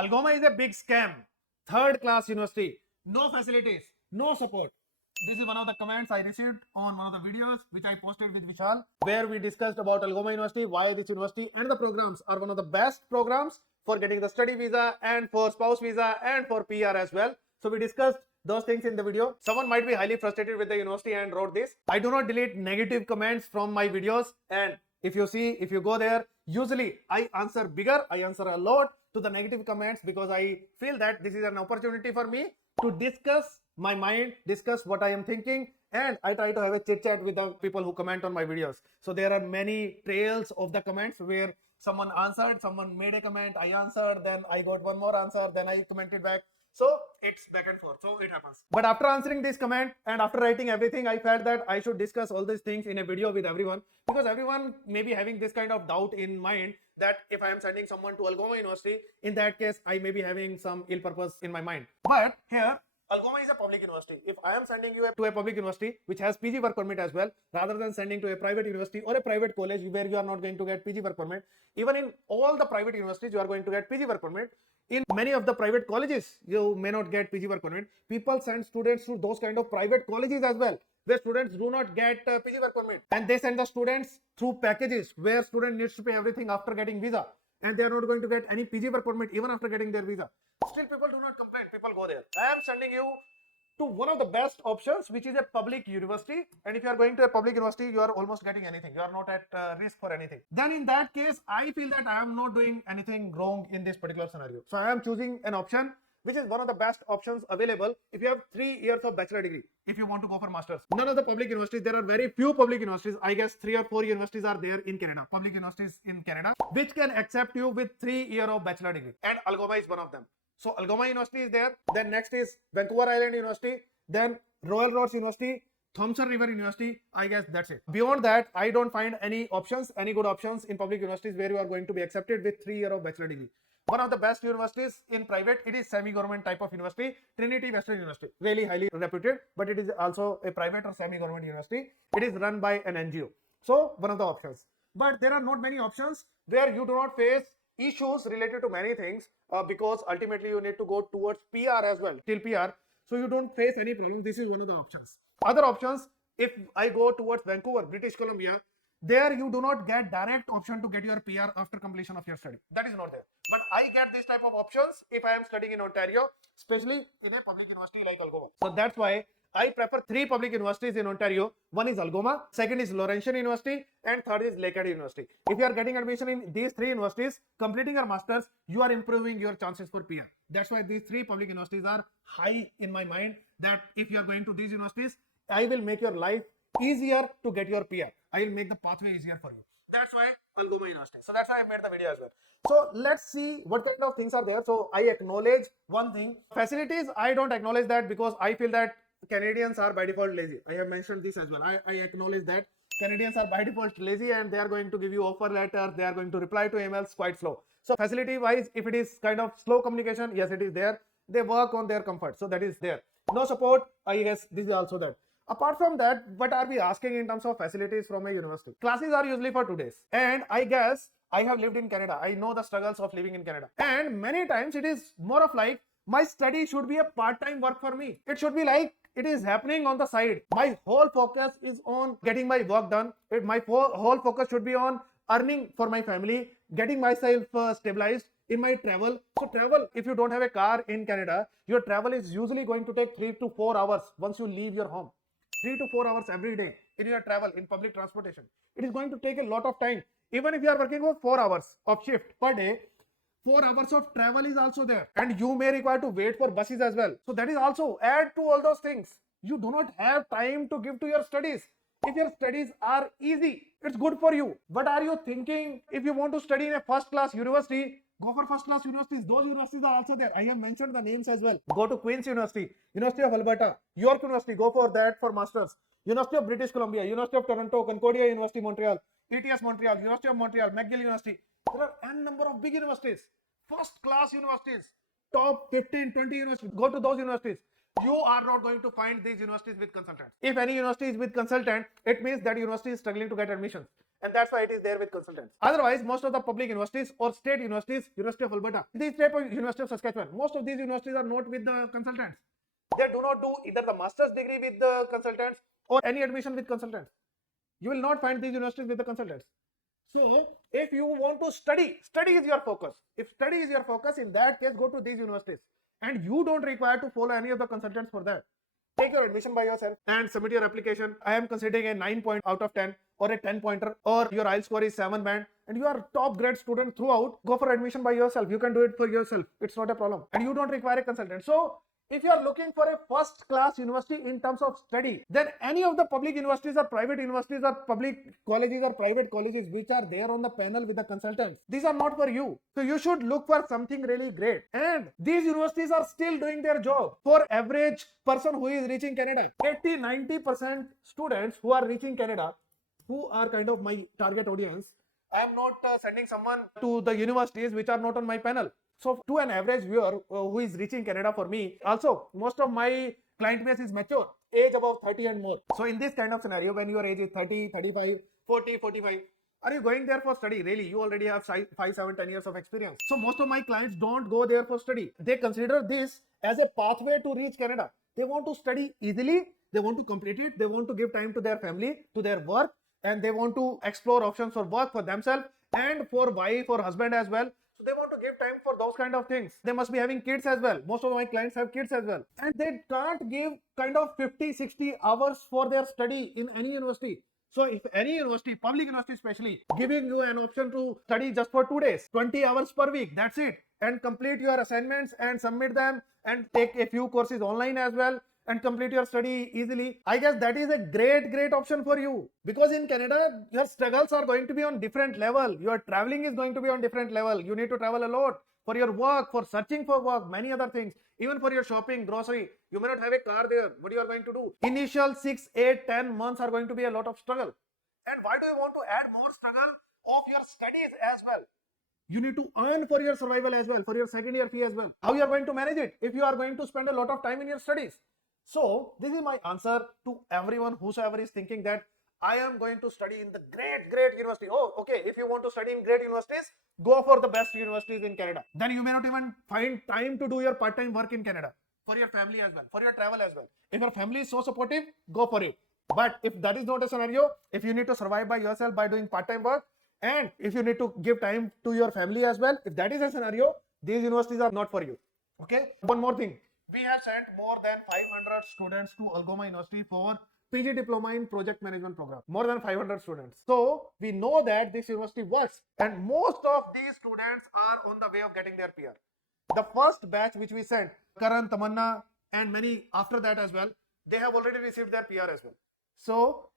ALGOMA is a big scam. Third class university. No facilities. No support. This is one of the comments I received on one of the videos which I posted with Vishal, where we discussed about ALGOMA University, why this university and the programs are one of the best programs for getting the study visa and for spouse visa and for PR as well. So we discussed those things in the video. Someone might be highly frustrated with the university and wrote this. I do not delete negative comments from my videos, and if you go there, usually I answer bigger, I answer a lot to the negative comments because I feel that this is an opportunity for me to discuss my mind, discuss what I am thinking, and I try to have a chit chat with the people who comment on my videos. So there are many trails of the comments where someone answered, someone made a comment, I answered, then I got one more answer, then I commented back. So it's back and forth. So it happens. But after answering this comment and after writing everything, I felt that I should discuss all these things in a video with everyone, because everyone may be having this kind of doubt in mind that if I am sending someone to ALGOMA University, in that case, I may be having some ill purpose in my mind. But here, ALGOMA is a public university. If I am sending you to a public university which has PG work permit as well, rather than sending to a private university or a private college where you are not going to get PG work permit, even in all the private universities you are going to get PG work permit. In many of the private colleges, you may not get PG work permit. People send students to those kind of private colleges as well, where students do not get PG work permit, and they send the students through packages where student needs to pay everything after getting visa, and they are not going to get any PG work permit even after getting their visa. Still people do not complain, people go there. I am sending you to one of the best options, which is a public university, and if you are going to a public university, you are almost getting anything, you are not at risk for anything. Then in that case, I feel that I am not doing anything wrong in this particular scenario. So I am choosing an option which is one of the best options available if you have 3 years of bachelor degree, if you want to go for masters. None of the public universities, there are very few public universities, I guess 3 or 4 universities are there in Canada, public universities in Canada, which can accept you with 3 years of bachelor degree, and ALGOMA is one of them. So ALGOMA University is there, then next is Vancouver Island University, then Royal Roads University, Thompson River University, I guess that's it. Beyond that, I don't find any options, any good options in public universities where you are going to be accepted with 3 years of bachelor degree. One of the best universities in private, it is semi-government type of university, Trinity Western University, really highly reputed, but it is also a private or semi-government university. It is run by an NGO. So one of the options. But there are not many options where you do not face issues related to many things, because ultimately you need to go towards PR as well, till PR. So you don't face any problem. This is one of the options. Other options, if I go towards Vancouver, British Columbia, there you do not get direct option to get your PR after completion of your study. That is not there. But I get this type of options if I am studying in Ontario, especially in a public university like ALGOMA. So that's why I prefer 3 public universities in Ontario. One is ALGOMA, second is Laurentian University, and third is Lakehead University. If you are getting admission in these 3 universities, completing your masters, you are improving your chances for PR. That's why these 3 public universities are high in my mind, that if you are going to these universities, I will make your life easier to get your PR. I will make the pathway easier for you. That's why ALGOMA University. So that's why I made the video as well. So let's see what kind of things are there. So I acknowledge one thing. Facilities, I don't acknowledge that because I feel that Canadians are by default lazy. I have mentioned this as well. I acknowledge that Canadians are by default lazy, and they are going to give you offer letter, they are going to reply to emails quite slow. So facility wise, if it is kind of slow communication, yes, it is there. They work on their comfort, so that is there. No support, I guess this is also that. Apart from that, what are we asking in terms of facilities from a university? Classes are usually for 2 days, and I guess I have lived in Canada. I know the struggles of living in Canada, and many times it is more of like my study should be a part-time work for me. It should be like it is happening on the side. My whole focus is on getting my work done. My whole focus should be on earning for my family, getting myself stabilized in my travel. So travel, if you don't have a car in Canada, your travel is usually going to take 3 to 4 hours once you leave your home. 3 to 4 hours every day in your travel in public transportation. It is going to take a lot of time. Even if you are working for 4 hours of shift per day, 4 hours of travel is also there, and you may require to wait for buses as well. So that is also add to all those things. You do not have time to give to your studies. If your studies are easy, it's good for you. What are you thinking? If you want to study in a first class university, go for first class universities. Those universities are also there. I have mentioned the names as well. Go to Queen's University, University of Alberta, York University, go for that for masters. University of British Columbia, University of Toronto, Concordia University, Montreal, ETS Montreal, University of Montreal, McGill University. There are n number of big universities, first class universities, top 15, 20 universities. Go to those universities. You are not going to find these universities with consultants. If any university is with consultant, it means that university is struggling to get admissions. And that's why it is there with consultants. Otherwise, most of the public universities or state universities, University of Alberta, these type of University of Saskatchewan, most of these universities are not with the consultants. They do not do either the master's degree with the consultants or any admission with consultants. You will not find these universities with the consultants. So, if you want to study, study is your focus. If study is your focus, in that case, go to these universities. And you don't require to follow any of the consultants for that. Take your admission by yourself and submit your application. I am considering a 9 point out of 10 or a 10 pointer, or your IELTS score is 7 band and you are top grade student throughout. Go for admission by yourself. You can do it for yourself. It's not a problem. And you don't require a consultant. So, if you are looking for a first class university in terms of study, then any of the public universities or private universities or public colleges or private colleges which are there on the panel with the consultants, these are not for you. So you should look for something really great. And these universities are still doing their job. For average person who is reaching Canada, 80-90% students who are reaching Canada, who are kind of my target audience, I am not sending someone to the universities which are not on my panel. So to an average viewer who is reaching Canada for me, also most of my client base is mature, age above 30 and more. So in this kind of scenario, when your age is 30, 35, 40, 45, are you going there for study? Really, you already have 5, 7, 10 years of experience. So most of my clients don't go there for study. They consider this as a pathway to reach Canada. They want to study easily, they want to complete it, they want to give time to their family, to their work, and they want to explore options for work for themselves and for wife or husband as well. So they want to give time for those kind of things. They must be having kids as well. Most of my clients have kids as well. And they can't give kind of 50, 60 hours for their study in any university. So if any university, public university especially, giving you an option to study just for 2 days, 20 hours per week, that's it. And complete your assignments and submit them and take a few courses online as well and complete your study easily. I guess that is a great option for you, because in Canada, your struggles are going to be on different level. Your traveling is going to be on different level. You need to travel a lot for your work, for searching for work, many other things, even for your shopping, grocery. You may not have a car there. What you are going to do? Initial 6, 8, 10 months are going to be a lot of struggle. And why do you want to add more struggle of your studies as well? You need to earn for your survival as well, for your second year fee as well. How you are going to manage it if you are going to spend a lot of time in your studies? So this is my answer to everyone whosoever is thinking that I am going to study in the great university. Oh, okay. If you want to study in great universities, go for the best universities in Canada. Then you may not even find time to do your part-time work in Canada, for your family as well, for your travel as well. If your family is so supportive, go for it. But if that is not a scenario, if you need to survive by yourself by doing part-time work, and if you need to give time to your family as well, if that is a scenario, these universities are not for you. Okay. One more thing. We have sent more than 500 students to ALGOMA University for PG Diploma in Project Management Program. More than 500 students. So we know that this university works, and most of these students are on the way of getting their PR. The first batch which we sent, Karan, Tamanna, and many after that as well, they have already received their PR as well. So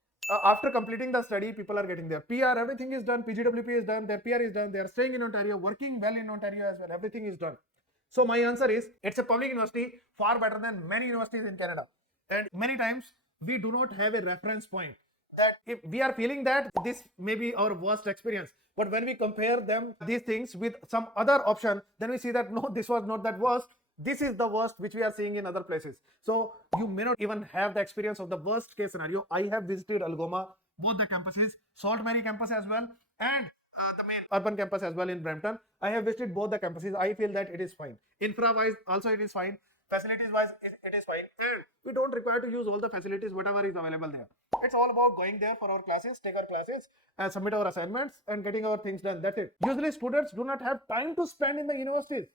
after completing the study, people are getting their PR. Everything is done. PGWP is done. Their PR is done. They are staying in Ontario, working well in Ontario as well. Everything is done. So my answer is, it's a public university, far better than many universities in Canada. And many times we do not have a reference point, that if we are feeling that this may be our worst experience, but when we compare these things with some other option, then we see that no, this was not that worst. This is the worst which we are seeing in other places. So you may not even have the experience of the worst case scenario. I have visited ALGOMA, both the campuses, Salt Mary campus as well, and the main urban campus as well in Brampton. I have visited both the campuses. I feel that it is fine. Infra wise also it is fine. Facilities wise it is fine. And we don't require to use all the facilities whatever is available there. It's all about going there for our classes, take our classes, and submit our assignments and getting our things done. That's it. Usually students do not have time to spend in the universities.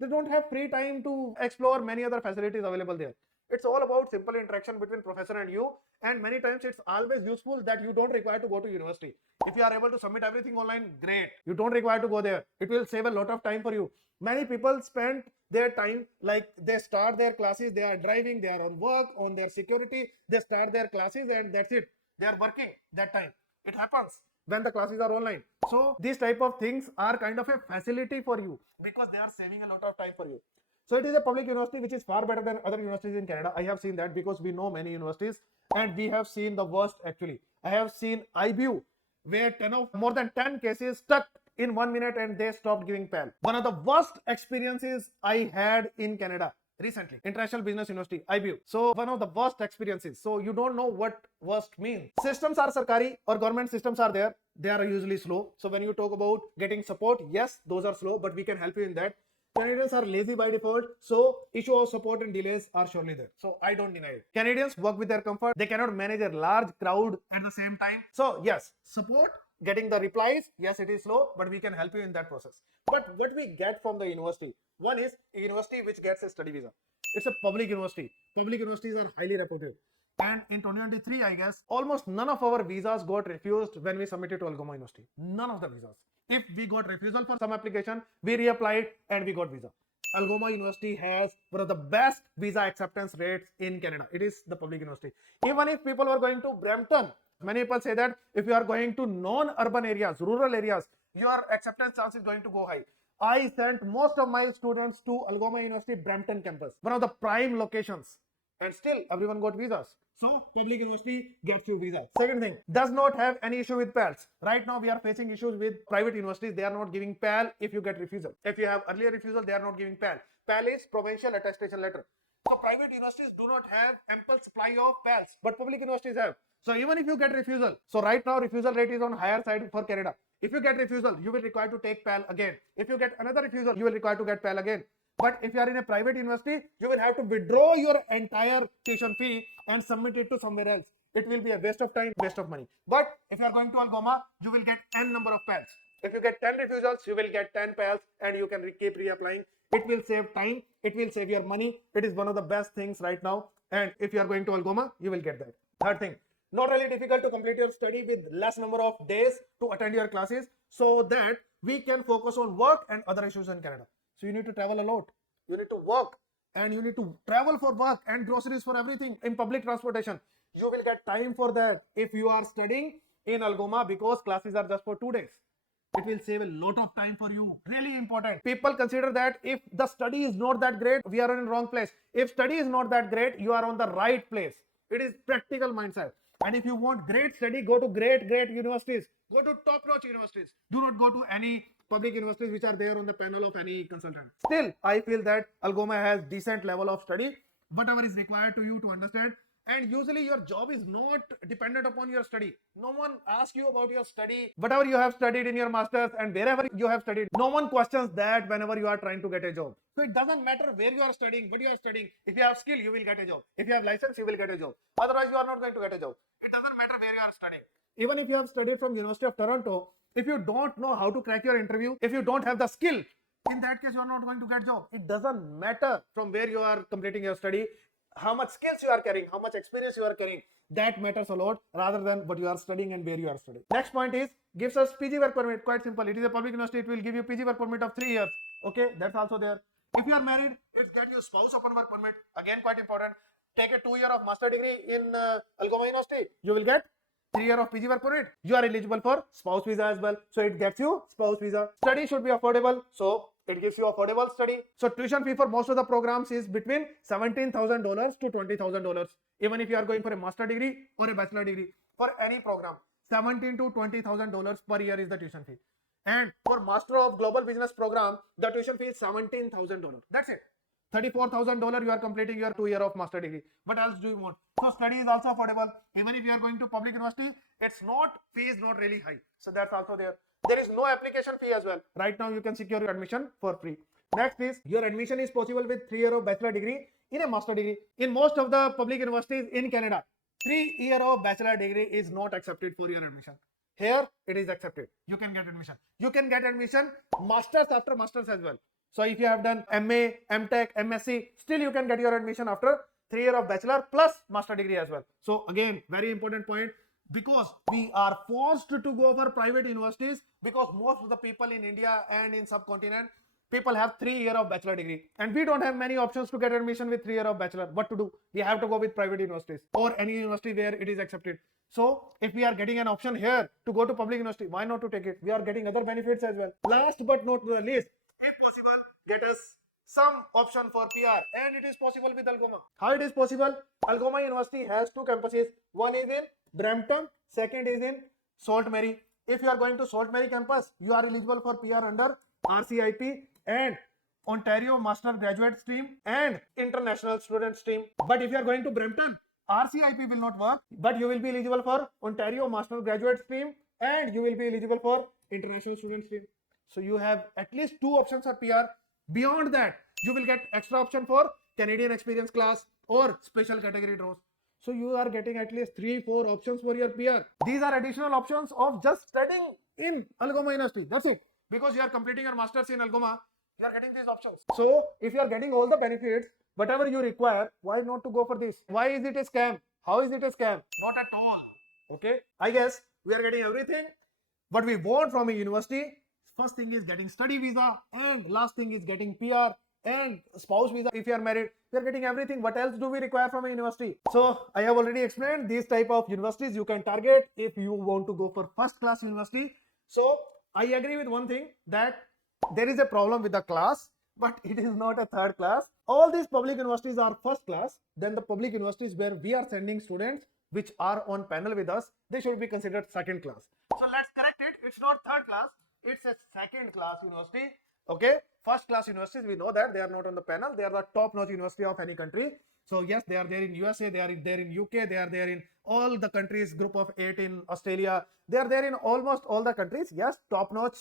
They don't have free time to explore many other facilities available there. It's all about simple interaction between professor and you, and many times it's always useful that you don't require to go to university. If you are able to submit everything online, great. You don't require to go there. It will save a lot of time for you. Many people spend their time, like they start their classes, they are driving, they are on work, on their security, they start their classes and that's it. They are working that time. It happens when the classes are online. So these type of things are kind of a facility for you because they are saving a lot of time for you. So it is a public university which is far better than other universities in Canada. I have seen that because we know many universities and we have seen the worst actually. I have seen IBU where more than 10 cases stuck in 1 minute and they stopped giving PAL. One of the worst experiences I had in Canada recently, International Business University, IBU. So one of the worst experiences. So you don't know what worst means. Systems are sarkari or government systems are there. they are usually slow. So when you talk about getting support, yes, those are slow, but we can help you in that. Canadians are lazy by default, so issue of support and delays are surely there. So I don't deny it. Canadians work with their comfort. They cannot manage a large crowd at the same time. So yes, support, getting the replies, yes, it is slow, but we can help you in that process. But what we get from the university, one is a university which gets a study visa. It's a public university. Public universities are highly reputed. And in 2023, I guess, almost none of our visas got refused when we submitted to ALGOMA University. None of the visas. If we got refusal for some application, we reapplied and we got visa. ALGOMA University has one of the best visa acceptance rates in Canada. It is the public university. Even if people are going to Brampton, many people say that if you are going to non-urban areas, rural areas, your acceptance chance is going to go high. I sent most of my students to ALGOMA University Brampton campus, one of the prime locations, and still everyone got visas. So public university gets you visa. Second thing, does not have any issue with PALs. Right now we are facing issues with private universities. They are not giving PAL if you get refusal. If you have earlier refusal, they are not giving PAL. PAL is provincial attestation letter. So private universities do not have ample supply of PALs, but public universities have. So even if you get refusal, so right now refusal rate is on higher side for Canada. If you get refusal, you will require to take PAL again. If you get another refusal, you will require to get PAL again. But if you are in a private university, you will have to withdraw your entire tuition fee and submit it to somewhere else. It will be a waste of time, waste of money. But if you are going to ALGOMA, you will get n number of PALs. If you get 10 refusals, you will get 10 PALs and you can keep reapplying. It will save time. It will save your money. It is one of the best things right now. And if you are going to ALGOMA, you will get that. Third thing, not really difficult to complete your study with less number of days to attend your classes so that we can focus on work and other issues in Canada. So you need to travel a lot. You need to work and you need to travel for work and groceries for everything in public transportation. You will get time for that if you are studying in ALGOMA because classes are just for 2 days. It will save a lot of time for you. Really important. People consider that if the study is not that great, we are in the wrong place. If study is not that great, you are on the right place. It is practical mindset. And if you want great study, go to great universities. Go to top-notch universities. Do not go to any public universities which are there on the panel of any consultant. Still, I feel that ALGOMA has decent level of study, whatever is required to you to understand. And usually your job is not dependent upon your study. No one asks you about your study. Whatever you have studied in your masters and wherever you have studied, no one questions that whenever you are trying to get a job. So it doesn't matter where you are studying, what you are studying. If you have skill, you will get a job. If you have license, you will get a job. Otherwise, you are not going to get a job. It doesn't matter where you are studying. Even if you have studied from University of Toronto, if you don't know how to crack your interview, if you don't have the skill, in that case, you are not going to get job. It doesn't matter from where you are completing your study. How much skills you are carrying, how much experience you are carrying, that matters a lot rather than what you are studying and where you are studying. Next point is, gives us PG work permit. Quite simple. It is a public university. It will give you PG work permit of 3 years. Okay, that's also there. If you are married, it get you spouse open work permit. Again, quite important. Take a 2 year of master degree in ALGOMA University. You will get 3 year of PG work permit. You are eligible for spouse visa as well. So it gets you spouse visa. Study should be affordable. So it gives you affordable study. So tuition fee for most of the programs is between $17,000 to $20,000. Even if you are going for a master degree or a bachelor degree, for any program, $17,000 to $20,000 per year is the tuition fee. And for Master of Global Business program, the tuition fee is $17,000. That's it. $34,000 you are completing your 2 year of master degree. What else do you want? So study is also affordable. Even if you are going to public university, its fee is not really high. So that's also there. There is no application fee as well. Right now you can secure your admission for free. Next is, your admission is possible with 3 year of bachelor degree in a master degree. In most of the public universities in Canada, 3 year of bachelor degree is not accepted for your admission. Here it is accepted. You can get admission. You can get admission masters after masters as well. So if you have done MA, MTech, MSc, still you can get your admission after 3 year of bachelor plus master degree as well. So again, very important point, because we are forced to go for private universities because most of the people in India and in subcontinent, people have 3 year of bachelor degree and we don't have many options to get admission with 3 year of bachelor. What to do? We have to go with private universities or any university where it is accepted. So if we are getting an option here to go to public university, why not to take it? We are getting other benefits as well. Last but not the least, if possible, get us some option for PR, and it is possible with ALGOMA. How it is possible? ALGOMA University has 2 campuses. One is in Brampton, second is in Sault Mary. If you are going to Sault Mary campus, you are eligible for PR under RCIP and Ontario Master Graduate Stream and International Student Stream. But if you are going to Brampton, RCIP will not work, but you will be eligible for Ontario Master Graduate Stream and you will be eligible for international student stream. So you have at least 2 options for PR. Beyond that, you will get extra option for Canadian experience class or special category draws. So you are getting at least 3-4 options for your PR. These are additional options of just studying in ALGOMA University. That's it. Because you are completing your masters in ALGOMA, you are getting these options. So if you are getting all the benefits, whatever you require, why not to go for this? Why is it a scam? How is it a scam? Not at all. Okay. I guess we are getting everything what we want from a university. First thing is getting study visa, and last thing is getting PR and spouse visa. If you are married, we are getting everything. What else do we require from a university? So I have already explained these type of universities you can target if you want to go for first class university. So I agree with one thing, that there is a problem with the class, but it is not a third class. All these public universities are first class. Then the public universities where we are sending students which are on panel with us, they should be considered second class. So let's correct it. It's not third class. It's a second class university. Okay. First class universities, we know that they are not on the panel. They are the top notch university of any country. So yes, they are there in USA, they are there in UK, they are there in all the countries, group of 8 in Australia. They are there in almost all the countries. Yes, top notch,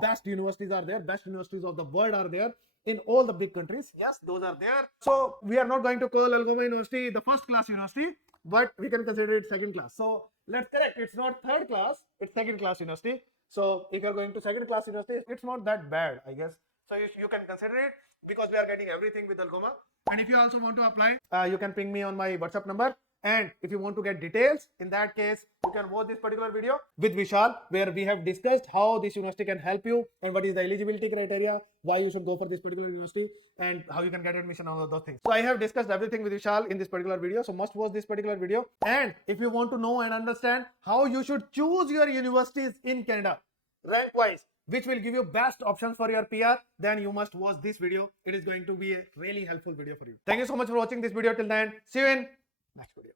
best universities are there. Best universities of the world are there in all the big countries. Yes, those are there. So we are not going to call ALGOMA University the first class university, but we can consider it second class. So let's correct. It's not third class, it's second class university. So if you're going to second class university, it's not that bad, I guess. So you can consider it, because we are getting everything with ALGOMA. And if you also want to apply, you can ping me on my WhatsApp number. And if you want to get details, in that case, you can watch this particular video with Vishal, where we have discussed how this university can help you and what is the eligibility criteria, why you should go for this particular university, and how you can get admission, all of those things. So I have discussed everything with Vishal in this particular video. So must watch this particular video. And if you want to know and understand how you should choose your universities in Canada, rank wise, which will give you best options for your PR, then you must watch this video. It is going to be a really helpful video for you. Thank you so much for watching this video till then. See you in next video.